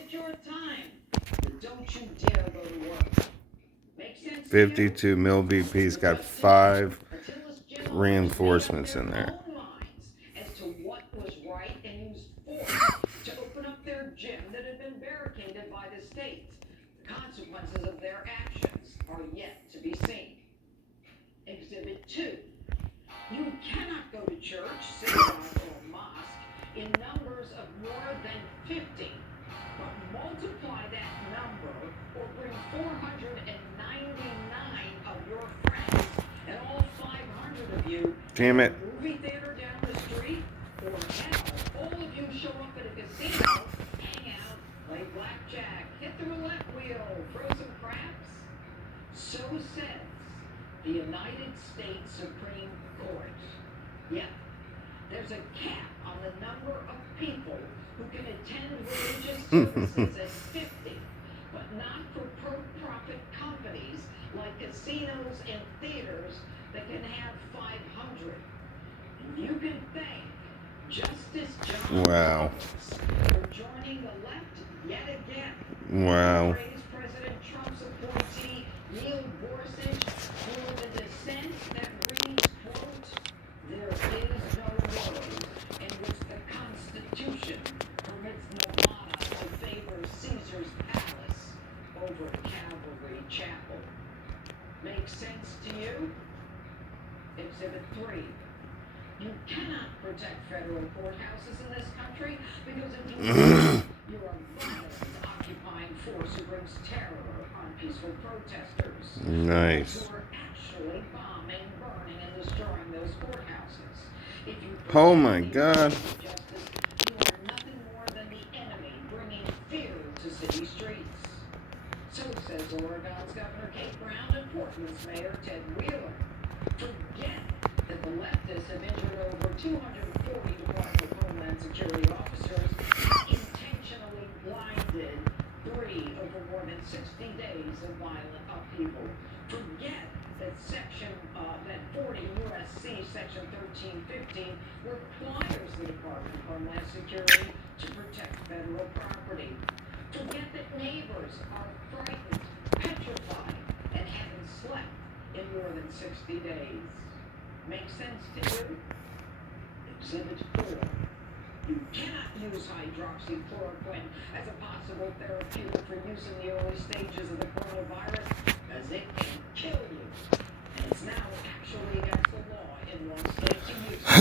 waste your time. But don't you dare go to work. Make sense to you? 52 mil BP's got 5 reinforcements in there. As to what was right and used force to open up their gym that had been barricaded by the state. The consequences of their actions are yet to be seen. Exhibit 2. You cannot go to church, synagogue, or mosque in numbers of more than 50. But multiply that number or bring 499 of your friends and all 500 of you Damn it. to a movie theater down the street, or hell, all of you show up at a casino, hang out, play blackjack, hit the roulette wheel, throw some craps. So says the United States Supreme Court. Yep, there's a cap on the number of people who can attend religious services at 50, but not for for-profit companies like casinos and theaters that can have 500. And you can thank Justice John Roberts for joining the left yet again. Wow. Praise President Trump's appointee, Neil Gorsuch, for the dissent that reads, quote, "There is no world in which the Constitution permits Nevada to favor Caesar's palace over Calvary Chapel." Makes sense to you? Exhibit 3. You cannot protect federal courthouses in this country because if you do, you're a violent occupying force who brings terror on peaceful protesters. Nice. Who are actually bombing, burning, and destroying those courthouses. If you Oh my God. justice, you are nothing more than the enemy bringing fear to city streets. So says Oregon's Governor Kate Brown and Portland's Mayor Ted Wheeler. Forget that the leftists have injured over 240 Department of Homeland Security officers, intentionally blinded 3 over more than 60 days of violent upheaval. Forget that that 40 U.S.C. Section 1315 requires the Department of Homeland Security to protect federal property. Forget that neighbors are frightened, petrified, and haven't slept in more than 60 days. Make sense to you? Exhibit 4. You cannot use hydroxychloroquine as a possible therapeutic for use in the early stages of the coronavirus, as it can kill you. And it's now actually against the law in one state to use it. A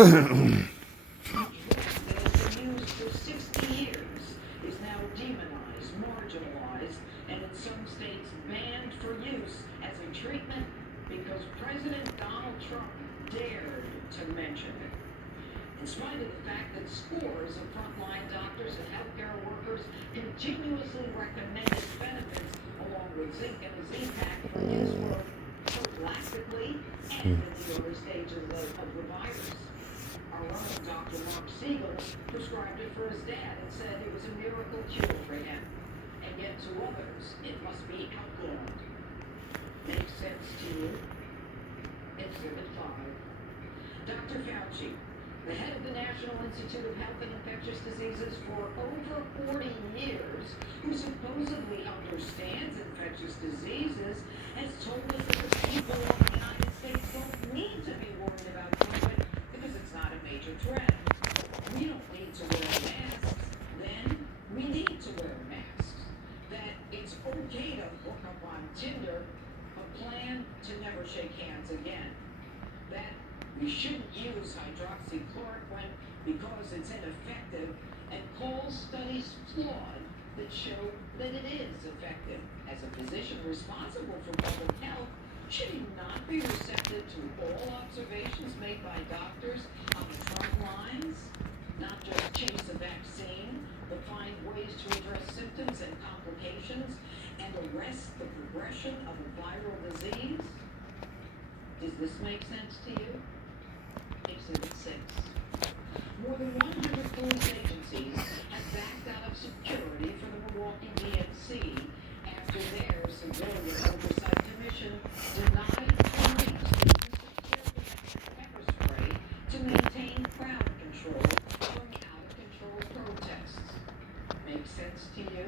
drug that has been used for 60 years is now demonized, marginalized, and in some states banned for use as a treatment because President Donald Trump dared to mention it. In spite of the fact that scores of frontline doctors and healthcare workers continuously recommend its benefits along with zinc and a Z-Pack for use prophylactically and in the early stages of the virus. Our own Dr. Mark Siegel prescribed it for his dad and said it was a miracle cure for him. And yet to others, it must be outlawed. Makes sense to you? Exhibit 5. Dr. Fauci, the head of the National Institute of Health and Infectious Diseases for over 40 years, who supposedly understands infectious diseases, has told us that the people of the United States don't need to be worried about COVID because it's not a major threat. We don't need to wear masks. Then we need to wear masks. That it's okay to hook up on Tinder, a plan to never shake hands again. That we shouldn't use hydroxychloroquine because it's ineffective, and calls studies flawed that show that it is effective. As a physician responsible for public health, should he not be receptive to all observations made by doctors on the front lines? Not just chase a vaccine, but find ways to address symptoms and complications and arrest the progression of a viral disease? Does this make sense to you? Exhibit 6. More than 100 police agencies have backed out of security for the Milwaukee DNC after their Civilian Oversight Commission denied police pepper spray to maintain crowd control from out-of-control protests. Make sense to you?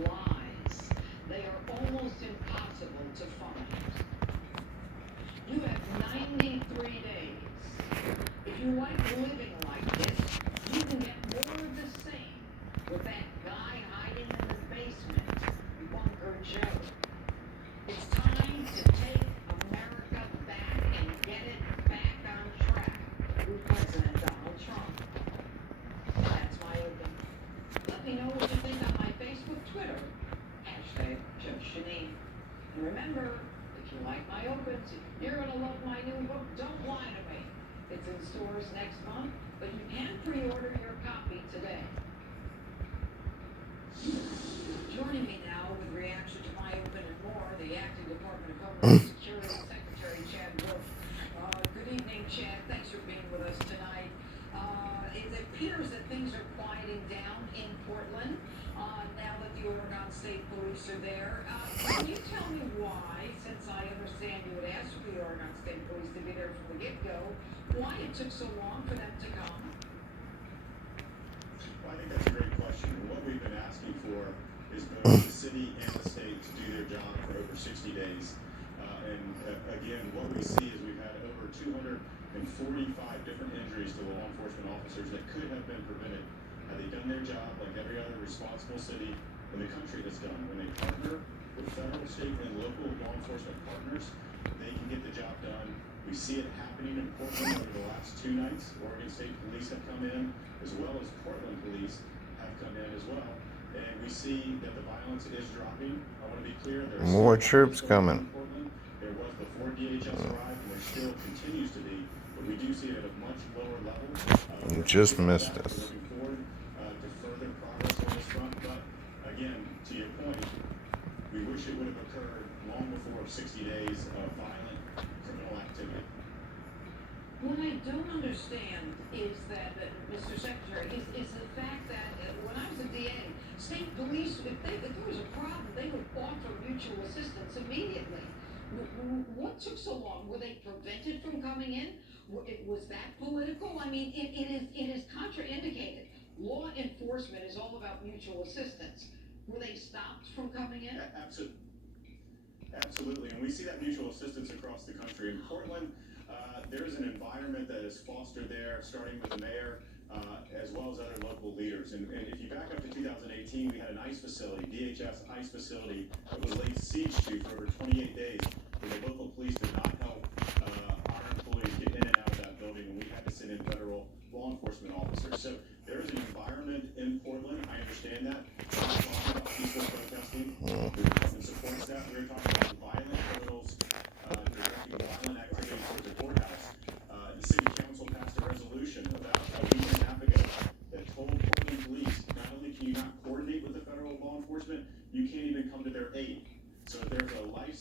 lies. They are almost impossible to find. You have 93 days. If you like living like this, you can get more of the same with that guy hiding in the basement, Bunker Joe. It's time to take America back and get it back on track with President Donald Trump. That's my open. Let me know what you think on my Facebook, Twitter, #Judge Janine. And remember, if you like my opens, you're gonna love my new book, Don't Lie to Me. It's in stores next month, but you can pre-order your copy today. Joining me now with reaction to my open and more, the Acting Department of Homeland Security Secretary Chad Wolf. Good evening, Chad. Thanks for being with us tonight. It appears that things are quieting down in Portland now that the Oregon State Police are there. Can you tell me why, since I understand you had asked for the Oregon State Police to be there from the get-go, why it took so long for them to come? Well, I think that's a great question. What we've been asking for is both the city and the state to do their job for over 60 days. Again, what we see is we've had over 245 different injuries to law enforcement officers that could have been prevented had they done their job like every other responsible city in the country has done. When they partner with federal, state, and local law enforcement partners, they can get the job done. We see it happening in Portland over the last 2 nights. Oregon State Police have come in, as well as Portland Police have come in as well. And we see that the violence is dropping. I want to be clear, there's More troops coming. in Portland. There was before DHS arrived, and there still continues to be. But we do see it at a much lower level. You just missed We're us. looking forward to further progress on this front. But again, to your point, we wish it would have occurred long before 60 days of violent criminal activity. What I don't understand is that, Mr. Secretary, is the fact that when I was a DA, state police, if there was a problem, they would offer mutual assistance immediately. What took so long? Were they prevented from coming in? Was that political? I mean, it is contraindicated. Law enforcement is all about mutual assistance. Were they stopped from coming in? Absolutely, and we see that mutual assistance across the country. In Portland, there's an environment that is fostered there, starting with the mayor, as well as other local leaders. And if you back up to 2018, we had an ICE facility, DHS ICE facility, that was laid siege to for over 28 days, where the local police did not help our employees get in and out of that building, and we had to send in federal law enforcement officers. So there's an environment in Portland. I understand that. We're not talking about peaceful protesting. The department supports that. We're talking about violent criminals directing violent activity towards the courthouse. The city council passed a resolution about a week and a half ago that told Portland police, not only can you not coordinate with the federal law enforcement, you can't even come to their aid. So if there's a life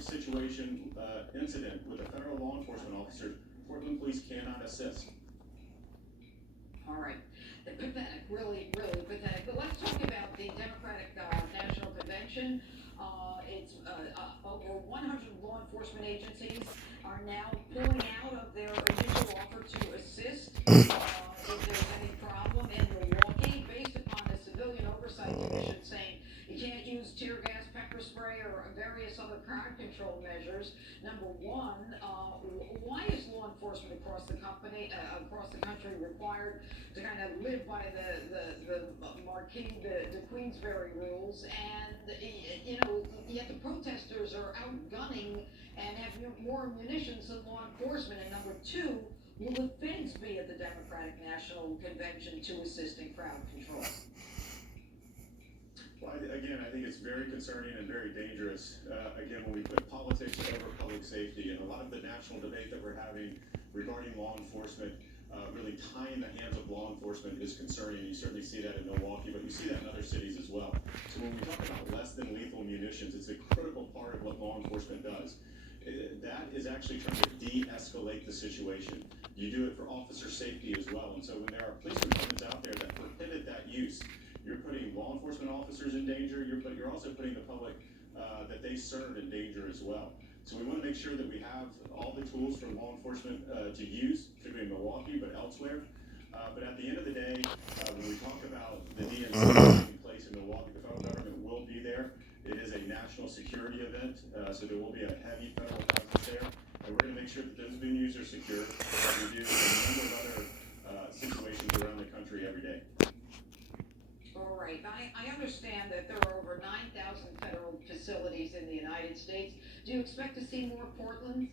situation incident with a federal law enforcement officer, Portland police cannot assist. All right. Pathetic, really, really pathetic. But let's talk about the Democratic National Convention. It's over 100 law enforcement agencies are now pulling out of their initial offer to assist if there's any problem in Milwaukee, based upon the Civilian Oversight Commission saying you can't use tear gas, pepper spray, or various other crowd control measures. Number one, why is law enforcement across the country required to kind of live by the marquee, the Queensberry rules, and yet the protesters are outgunning and have more munitions than law enforcement? And number two, will the feds be at the Democratic National Convention to assist in crowd control? Well, again, I think it's very concerning and very dangerous, again, when we put politics over public safety. And a lot of the national debate that we're having regarding law enforcement, really tying the hands of law enforcement, is concerning. You certainly see that in Milwaukee, but you see that in other cities as well. So when we talk about less than lethal munitions, it's a critical part of what law enforcement does. That is actually trying to de-escalate the situation. You do it for officer safety as well. And so when there are police departments out there that prohibit that use, you're putting law enforcement officers in danger, but you're also putting the public that they serve in danger as well. So we want to make sure that we have all the tools for law enforcement to use, particularly in Milwaukee, but elsewhere. But at the end of the day, when we talk about the DNC taking place in Milwaukee, the federal government right. I understand that there are over 9,000 federal facilities in the United States. Do you expect to see more Portlands?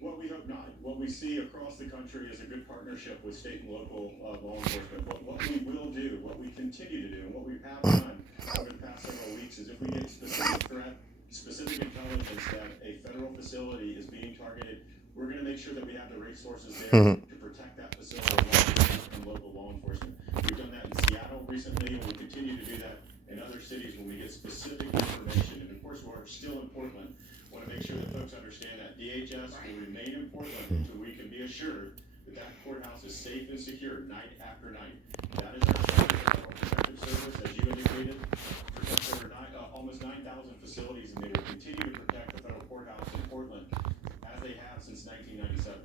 Well, we hope not. What we see across the country is a good partnership with state and local law enforcement. But what we will do, what we continue to do, and what we have done over the past several weeks is if we get specific intelligence that a federal facility is being targeted, we're going to make sure that we have the resources there to protect that facility and local law enforcement. We've done that in Seattle recently, and we'll continue to do that in other cities when we get specific information. And of course, we're still in Portland. I want to make sure that folks understand that DHS will remain in Portland until we can be assured that that courthouse is safe and secure night after night. That is our protective service, as you indicated, protects over almost 9,000 facilities, and they will continue to protect the federal courthouse in Portland as they have since 1997.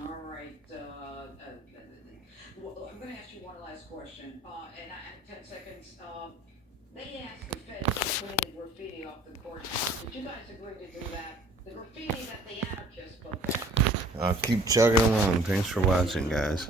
All right. Well, I'm going to ask you one last question, and I have 10 seconds. They asked the feds to clean the graffiti off the courthouse. Did you guys agree to do that? The graffiti that the anarchists put there. I'll keep chugging along. Thanks for watching, guys.